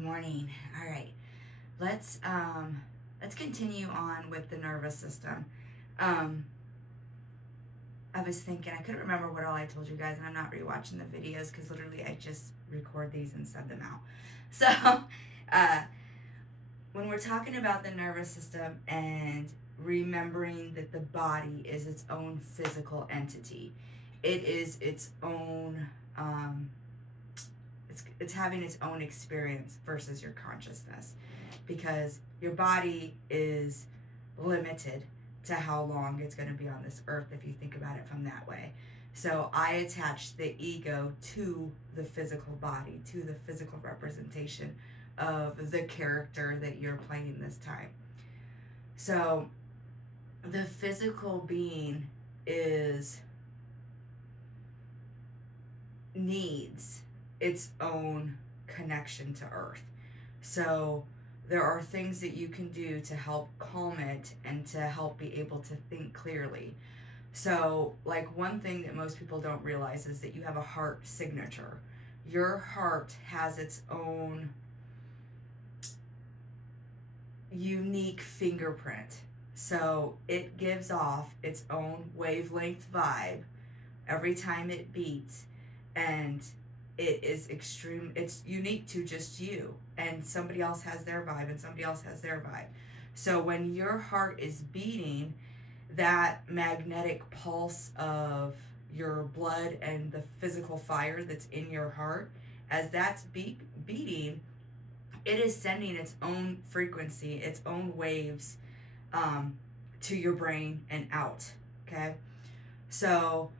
Good morning. All right. Let's continue on with the nervous system. Um I was thinking I couldn't remember what all I told you guys, and I'm not rewatching the videos because literally I just record these and send them out. So uh when we're talking about the nervous system and remembering that the body is its own physical entity, it is its own it's having its own experience versus your consciousness, because your body is limited to how long it's going to be on this earth if you think about it from that way. So I attach the ego to the physical body, to the physical representation of the character that you're playing this time. So the physical being is needs its own connection to earth. So there are things that you can do to help calm it and to help be able to think clearly. So, like, one thing that most people don't realize is that you have a heart signature. Your heart has its own unique fingerprint. So it gives off its own wavelength vibe every time it beats, and it's unique to just you, and somebody else has their vibe and somebody else has their vibe. So when your heart is beating, that magnetic pulse of your blood and the physical fire that's in your heart, as that's beating, it is sending its own frequency, its own waves, to your brain and out. Okay, so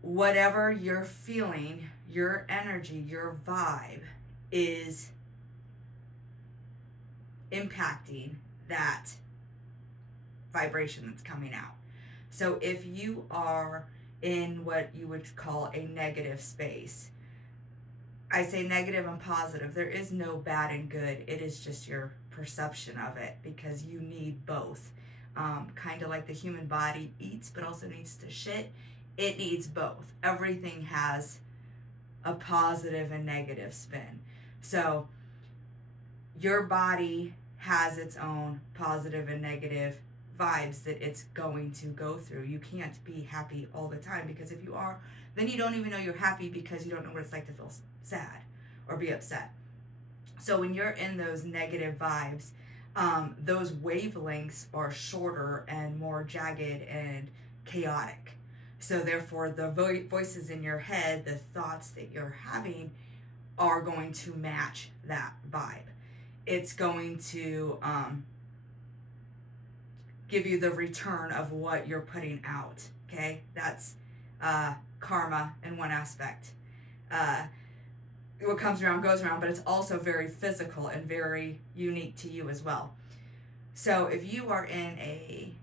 whatever you're feeling, your energy, your vibe is impacting that vibration that's coming out. So if you are in what you would call a negative space, I say negative and positive, there is no bad and good. It is just your perception of it, because you need both. Kind of like the human body eats but also needs to shit. It needs both. Everything has a positive and negative spin. So your body has its own positive and negative vibes that it's going to go through. You can't be happy all the time, because if you are, then you don't even know you're happy, because you don't know what it's like to feel sad or be upset. So when you're in those negative vibes, those wavelengths are shorter and more jagged and chaotic. So therefore, the voices in your head, the thoughts that you're having, are going to match that vibe. It's going to give you the return of what you're putting out. Okay, that's karma in one aspect. What comes around goes around, but it's also very physical and very unique to you as well. So if you are in a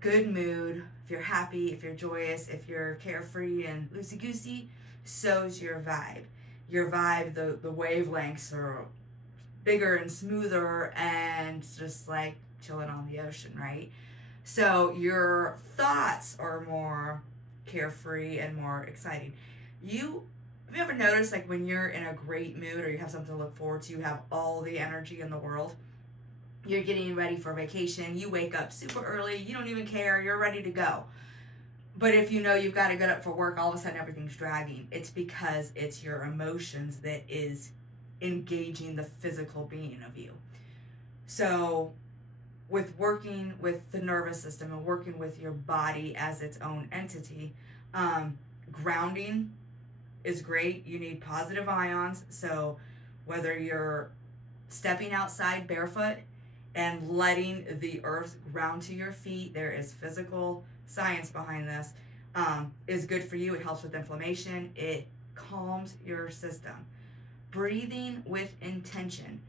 good mood, if you're happy, if you're joyous, if you're carefree and loosey-goosey, so's your vibe. Your vibe, the wavelengths are bigger and smoother and just like chilling on the ocean, right? So your thoughts are more carefree and more exciting. Have you ever noticed, like, when you're in a great mood or you have something to look forward to, you have all the energy in the world? You're getting ready for vacation, you wake up super early, you don't even care, you're ready to go. But if you know you've got to get up for work, all of a sudden everything's dragging. It's because it's your emotions that is engaging the physical being of you. So with working with the nervous system and working with your body as its own entity, grounding is great. You need positive ions. So whether you're stepping outside barefoot and letting the earth ground to your feet, there is physical science behind this, is good for you. It helps with inflammation. It calms your system. Breathing with intention.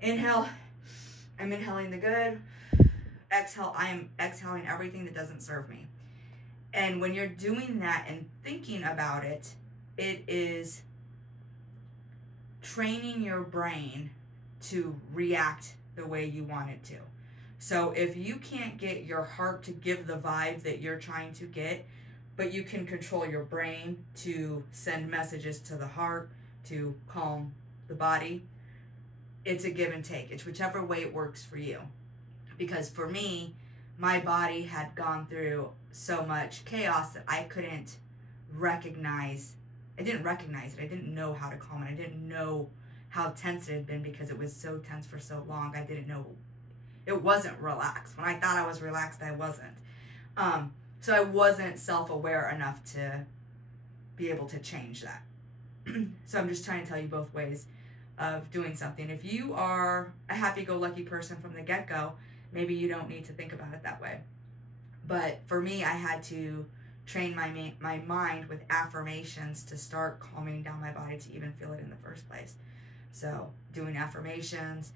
Inhale, I'm inhaling the good. Exhale, I am exhaling everything that doesn't serve me. And when you're doing that and thinking about it, it is training your brain to react the way you want it to. So if you can't get your heart to give the vibe that you're trying to get, but you can control your brain to send messages to the heart to calm the body, it's a give and take. It's whichever way it works for you. Because for me, my body had gone through so much chaos that I couldn't recognize. I didn't recognize it. I didn't know how to calm it. I didn't know how tense it had been because it was so tense for so long. I didn't know it wasn't relaxed. When I thought I was relaxed, I wasn't. So I wasn't self-aware enough to be able to change that. So I'm just trying to tell you both ways of doing something. If you are a happy-go-lucky person from the get-go, maybe you don't need to think about it that way. But for me, I had to train my mind with affirmations to start calming down my body to even feel it in the first place. So doing affirmations,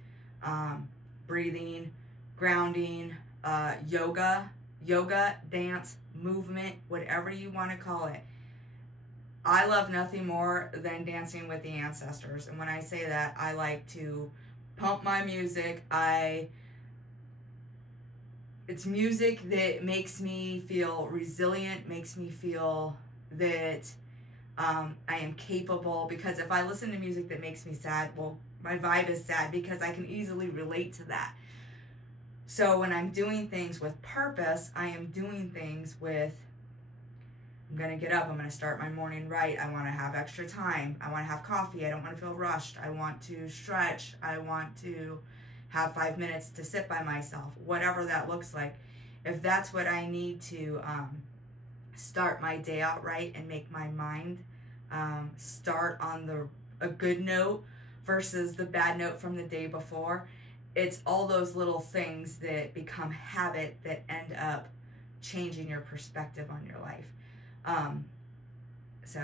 breathing, grounding, yoga, dance, movement, whatever you want to call it. I love nothing more than dancing with the ancestors. And when I say that, I like to pump my music. It's music that makes me feel resilient, makes me feel that I am capable. Because if I listen to music that makes me sad, well, my vibe is sad because I can easily relate to that. So when I'm doing things with purpose, I am doing things with, I'm going to get up, I'm going to start my morning right, I want to have extra time, I want to have coffee, I don't want to feel rushed, I want to stretch, I want to have 5 minutes to sit by myself, whatever that looks like. If that's what I need to start my day out right and make my mind start on a good note versus the bad note from the day before, it's all those little things that become habit that end up changing your perspective on your life. So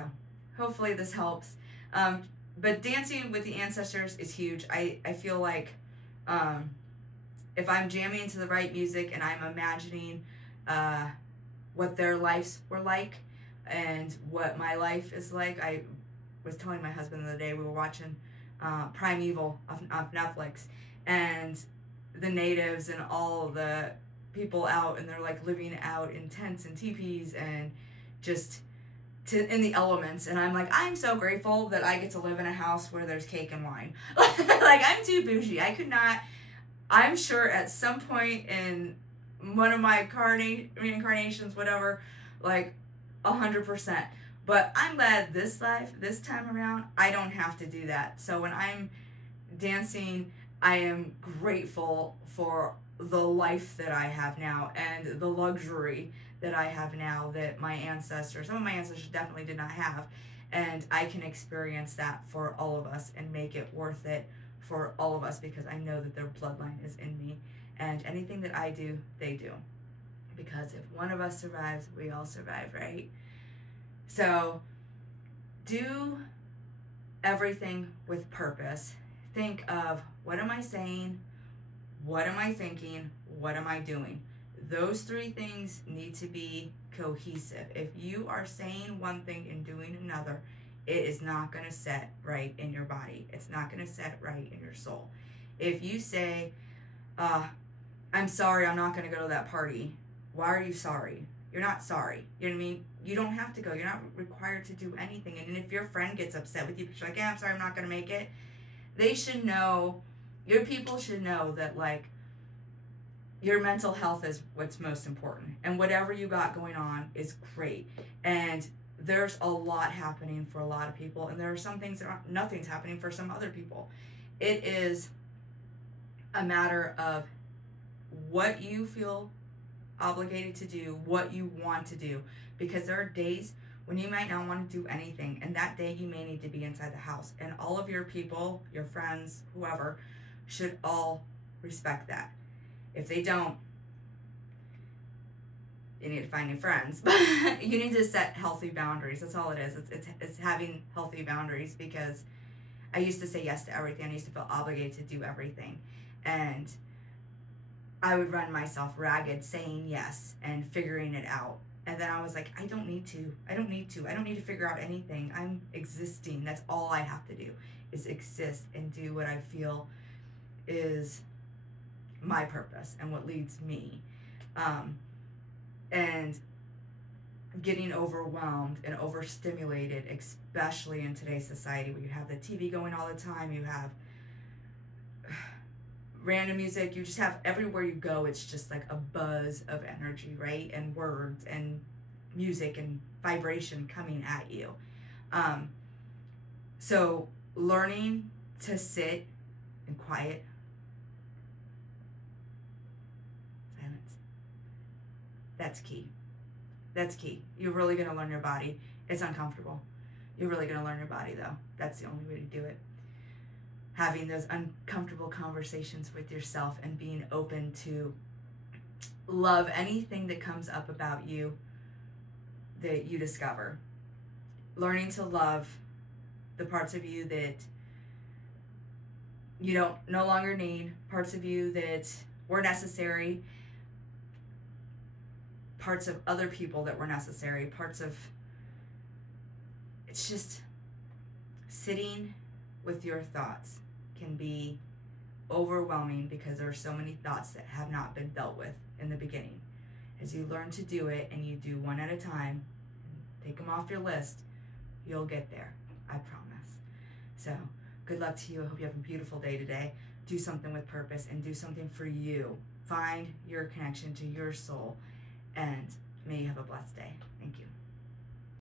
hopefully this helps. But dancing with the ancestors is huge. I feel like if I'm jamming to the right music and I'm imagining what their lives were like and what my life is like. I was telling my husband the other day, we were watching Primeval off Netflix, and the natives and all the people out, and they're like living out in tents and teepees and just in the elements. And I'm like, I'm so grateful that I get to live in a house where there's cake and wine. Like, I'm too bougie. I could not. I'm sure at some point in one of my reincarnations, whatever, like 100%. But I'm glad this time around, I don't have to do that. So when I'm dancing, I am grateful for the life that I have now and the luxury that I have now that some of my ancestors definitely did not have. And I can experience that for all of us and make it worth it for all of us, because I know that their bloodline is in me. And anything that I do, they do. Because if one of us survives, we all survive, right? So do everything with purpose. Think of, what am I saying? What am I thinking? What am I doing? Those three things need to be cohesive. If you are saying one thing and doing another, it is not going to set right in your body. It's not going to set right in your soul. If you say, I'm sorry, I'm not going to go to that party. Why are you sorry? You're not sorry. You know what I mean? You don't have to go. You're not required to do anything. And if your friend gets upset with you because you're like, yeah, I'm sorry, I'm not going to make it, they should know, your people should know that, like, your mental health is what's most important. And whatever you got going on is great. And there's a lot happening for a lot of people. And there are some things that nothing's happening for some other people. It is a matter of what you feel obligated to do, what you want to do. Because there are days when you might not want to do anything. And that day you may need to be inside the house. And all of your people, your friends, whoever, should all respect that. If they don't, you need to find new friends. You need to set healthy boundaries. That's all it is. It's having healthy boundaries, because I used to say yes to everything. I used to feel obligated to do everything. And I would run myself ragged saying yes and figuring it out. And then I was like, I don't need to figure out anything. I'm existing. That's all I have to do, is exist and do what I feel is my purpose and what leads me. And getting overwhelmed and overstimulated, especially in today's society where you have the TV going all the time, you have random music, you just have everywhere you go, it's just like a buzz of energy, right? And words and music and vibration coming at you. So learning to sit in quiet silence, that's key. That's key. You're really going to learn your body. It's uncomfortable. You're really going to learn your body, though. That's the only way to do it. Having those uncomfortable conversations with yourself and being open to love anything that comes up about you that you discover. Learning to love the parts of you that you don't no longer need, parts of you that were necessary, parts of other people that were necessary, parts of, it's just sitting with your thoughts can be overwhelming because there are so many thoughts that have not been dealt with in the beginning. As you learn to do it and you do one at a time, take them off your list, you'll get there. I promise. So good luck to you. I hope you have a beautiful day today. Do something with purpose and do something for you. Find your connection to your soul, and may you have a blessed day.